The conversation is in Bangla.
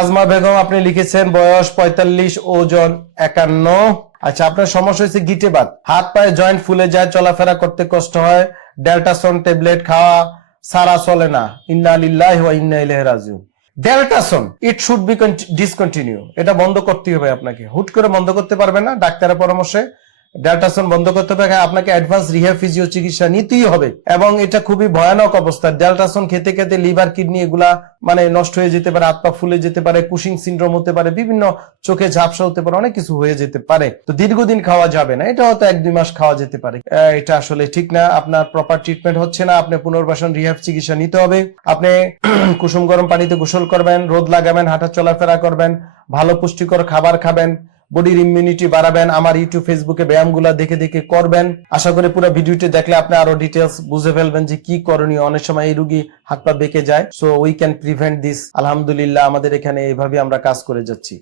নাজমা বেগম, আপনি লিখেছেন বয়স পঁয়তাল্লিশ, ওজন একান্ন। আচ্ছা আপনার সমস্যা হয়েছে গিটে বাত হাত পায়ে জয়েন্ট ফুলে যায়, চলাফেরা করতে কষ্ট হয়, ডেল্টাসন ট্যাবলেট খাওয়া সারা চলে না। ইন্না লিল্লাহ ওয়া ইন্না Deltason it should be discontinue এটা বন্ধ করতে হবে আপনাকে। হুট করে বন্ধ করতে পারবে না, ডাক্তারের পরামর্শে। ডেল্টাসন বন্ধ করতে হবে। হ্যাঁ, আপনাকে অ্যাডভান্স রিহ্যাব ফিজিও চিকিৎসা নিতেই হবে। এবং এটা খুবই ভয়ানক অবস্থা। ডেল্টাসন খেতে খেতে লিভার কিডনি এগুলা মানে নষ্ট হয়ে যেতে পারে পা ফুলে যেতে পারে কুশিং সিনড্রোম হতে পারে বিভিন্ন চোখে ঝাপসা হতে পারে অনেক কিছু হয়ে যেতে পারে। তো দীর্ঘদিন খাওয়া যাবে না। এটা হয়তো এক দুই মাস খাওয়া যেতে পারে। এটা আসলে ঠিক না। আপনার প্রপার ট্রিটমেন্ট হচ্ছে না। আপনি পুনর্বাসন রিহ্যাব চিকিৎসা নিতে হবে। আপনি কুসুম গরম পানিতে গোসল করবেন রোদ লাগাবেন হাঁটা চলাফেরা করবেন ভালো পুষ্টিকর খাবার খাবেন। বডির ইমিউনিটি বাড়াবেন, আমার ইউটিউব ফেসবুকে ব্যায়ামগুলা দেখে দেখে করবেন। আশা করি পুরো ভিডিওটি দেখলে আপনি আরও ডিটেলস বুঝে ফেলবেন যে কি করণীয়। অনেক সময় এই রুগী হাত পা বেঁকে যায় so we can prevent this আলহামদুলিল্লাহ, আমাদের এখানে এইভাবে আমরা কাজ করে যাচ্ছি।